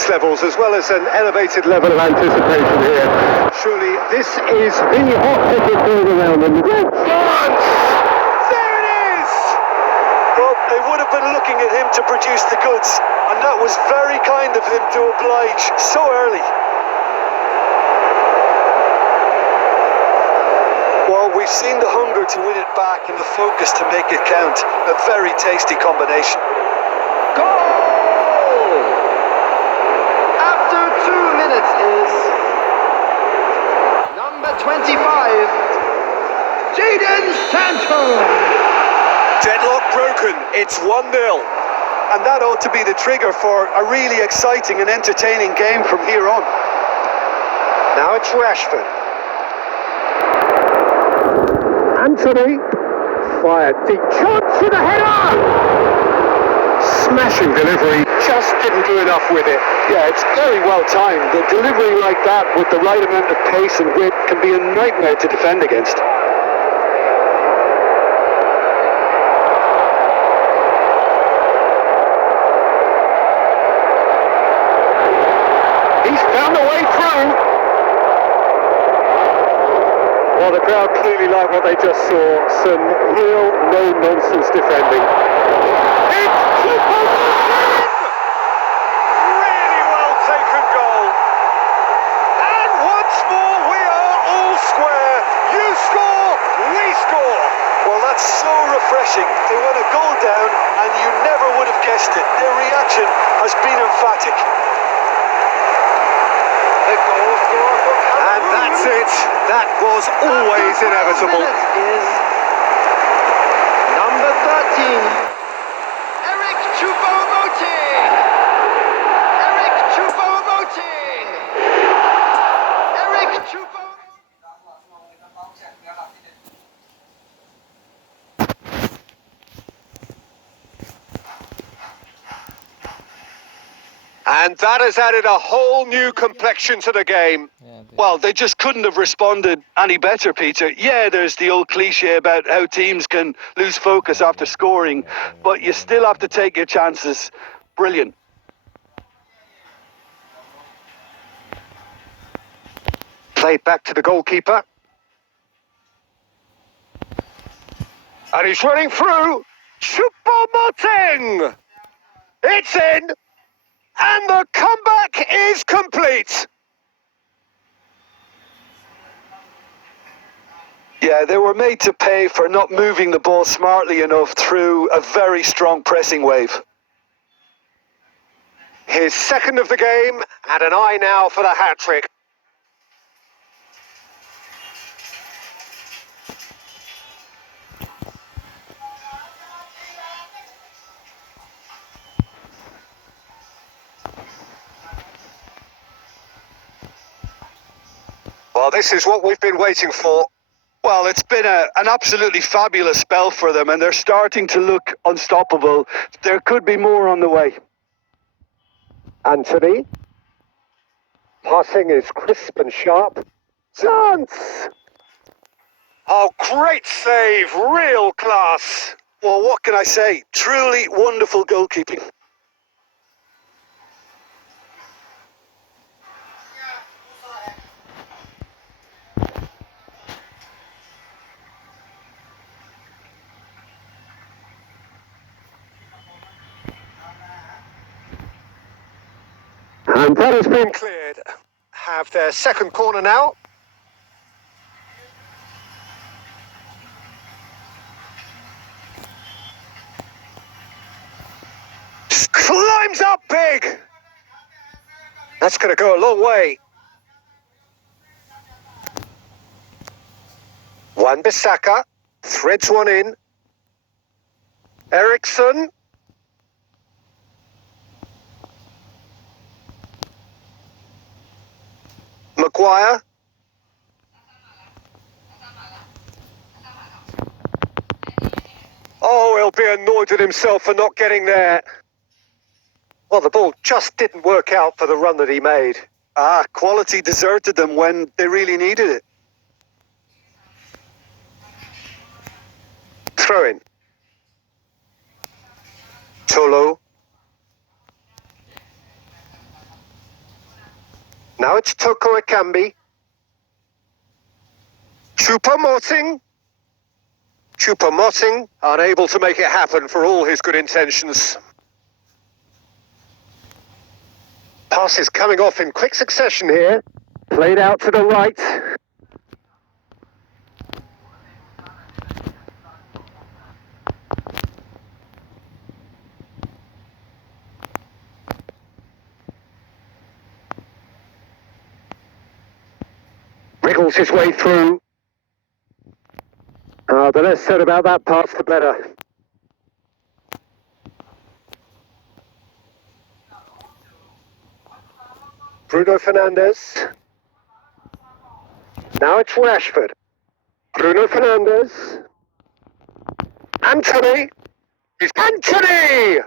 confidence levels as well as an elevated level of anticipation here. Surely this is the hot ticket for the round. And there it is! Well, they would have been looking at him to produce the goods, and that was very kind of him to oblige so early. Well, we've seen the hunger to win it back and the focus to make it count. A very tasty combination. Goal! After 2 minutes is number 25, Jadon Sancho. Deadlock broken, it's 1-0. And that ought to be the trigger for a really exciting and entertaining game from here on. Now it's Rashford. Anthony, fired deep, chance for the header! Smashing delivery, just didn't do enough with it. Yeah, it's very well timed. The delivery like that with the right amount of pace and width can be a nightmare to defend against. He's found a way through. Well, the crowd clearly like what they just saw. Some real no-nonsense defending. It's Choupo-Moting! Really well taken goal. And once more we are all square. You score, we score. Well, that's so refreshing. They went a goal down and you never would have guessed it. Their reaction has been emphatic. And that's it. That was always inevitable. Is number 13, Eric Choupo-Moting. Eric Choupo-Moting. Eric Choupo-Moting. And that has added a whole new complexion to the game. Well, they just couldn't have responded any better, Peter. Yeah, there's the old cliche about how teams can lose focus after scoring, but you still have to take your chances. Brilliant. Played back to the goalkeeper. And he's running through. Choupo-Moting! It's in! And the comeback is complete. Yeah, they were made to pay for not moving the ball smartly enough through a very strong pressing wave. His second of the game, and an eye now for the hat-trick. Well, this is what we've been waiting for. Well, it's been an absolutely fabulous spell for them, and they're starting to look unstoppable. There could be more on the way. Anthony. Passing is crisp and sharp. Chance! Oh, great save. Real class. Well, what can I say? Truly wonderful goalkeeping. And that has been cleared. Have their second corner now. Just climbs up big. That's going to go a long way. Wan-Bissaka threads one in. Eriksen. Maguire. Oh, he'll be annoyed at himself for not getting there. Well, the ball just didn't work out for the run that he made. Quality deserted them when they really needed it. Throw in. Tolo. Now it's Toko Ekambi. Choupo-Moting. Choupo-Moting, unable to make it happen for all his good intentions. Pass is coming off in quick succession here. Played out to the right. Wriggles his way through. The less said about that pass, the better. Bruno Fernandes. Now it's Rashford. Bruno Fernandes. Anthony. It's Anthony!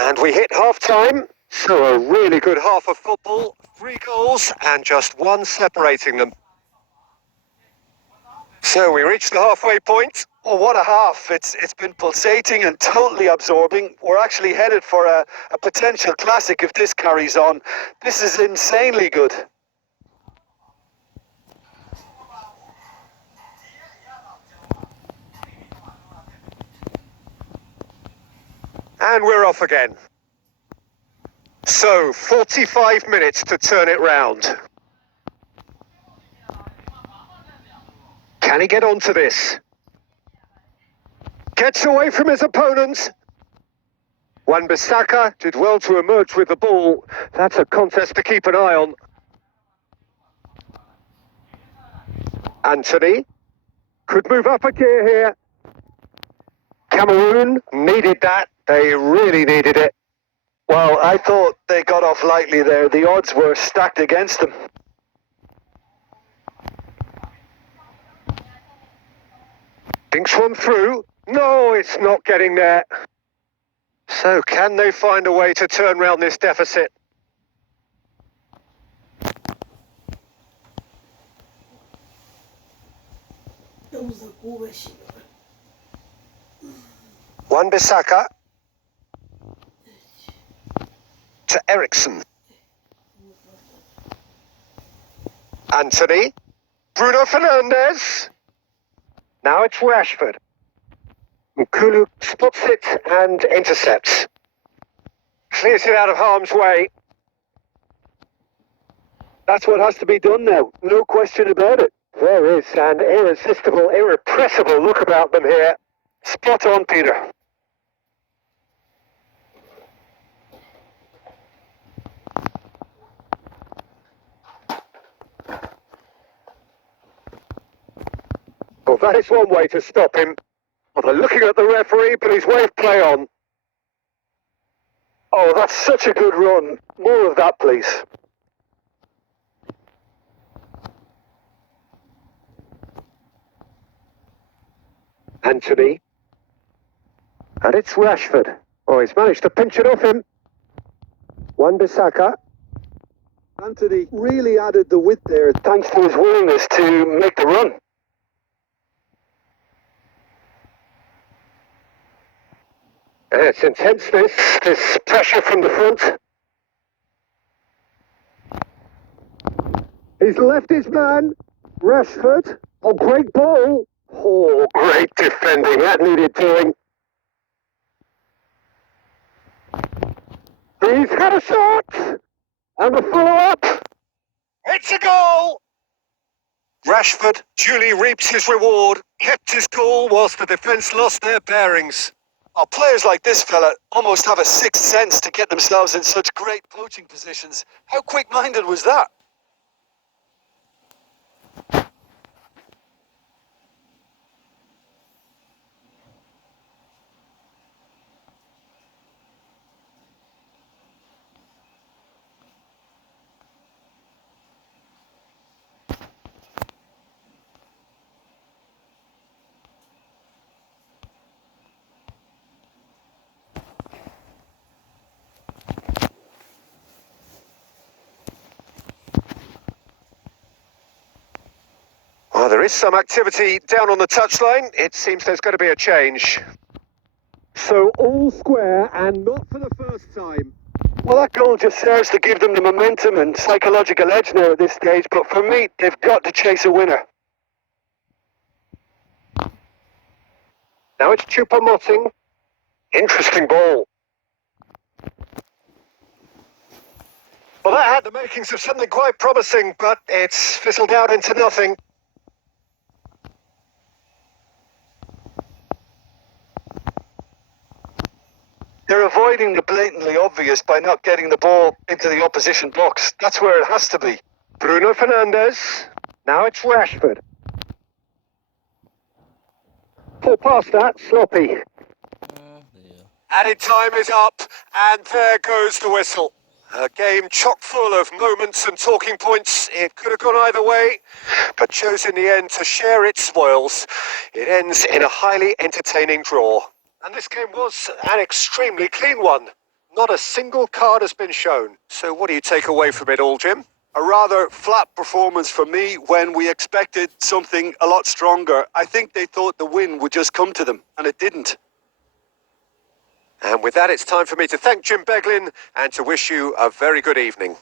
And we hit half-time. So a really good half of football. 3 goals and just 1 separating them. So we reached the halfway point. Oh, what a half. It's been pulsating and totally absorbing. We're actually headed for a potential classic if this carries on. This is insanely good. And we're off again. So, 45 minutes to turn it round. Can he get onto this? Gets away from his opponent. Wan-Bissaka did well to emerge with the ball. That's a contest to keep an eye on. Anthony could move up a gear here. Cameroon needed that. They really needed it. Well, I thought they got off lightly there. The odds were stacked against them. Thinks one through. No, it's not getting there. So can they find a way to turn round this deficit? Wan-Bissaka to Eriksen. Anthony. Bruno Fernandes. Now it's Rashford. Nkulu spots it and intercepts. Clears it out of harm's way. That's what has to be done now. No question about it. There is an irresistible, irrepressible look about them here. Spot on, Peter. Well, that is one way to stop him. Well, they're looking at the referee, but he's waved play on. Oh, that's such a good run. More of that, please. Anthony. And it's Rashford. Oh, he's managed to pinch it off him. Wan-Bissaka. Anthony really added the width there thanks to his willingness to make the run. It's intense, this pressure from the front. He's left his man. Rashford. Oh, great ball. Oh, great defending. That needed doing. He's had a shot. And the follow-up. It's a goal. Rashford duly reaps his reward. Kept his cool whilst the defence lost their bearings. Oh, players like this fella almost have a sixth sense to get themselves in such great poaching positions. How quick-minded was that? Well, there is some activity down on the touchline. It seems there's going to be a change. So all square and not for the first time. Well, that goal just serves to give them the momentum and psychological edge now at this stage, but for me, they've got to chase a winner. Now it's Choupo-Moting. Interesting ball. Well, that had the makings of something quite promising, but it's fizzled out into nothing. They're avoiding the blatantly obvious by not getting the ball into the opposition box. That's where it has to be. Bruno Fernandes. Now it's Rashford. Pull past that, sloppy. Added time is up, and there goes the whistle. A game chock full of moments and talking points. It could have gone either way, but chose in the end to share its spoils. It ends in a highly entertaining draw. And this game was an extremely clean one. Not a single card has been shown. So what do you take away from it all, Jim? A rather flat performance for me when we expected something a lot stronger. I think they thought the win would just come to them, and it didn't. And with that, it's time for me to thank Jim Beglin and to wish you a very good evening.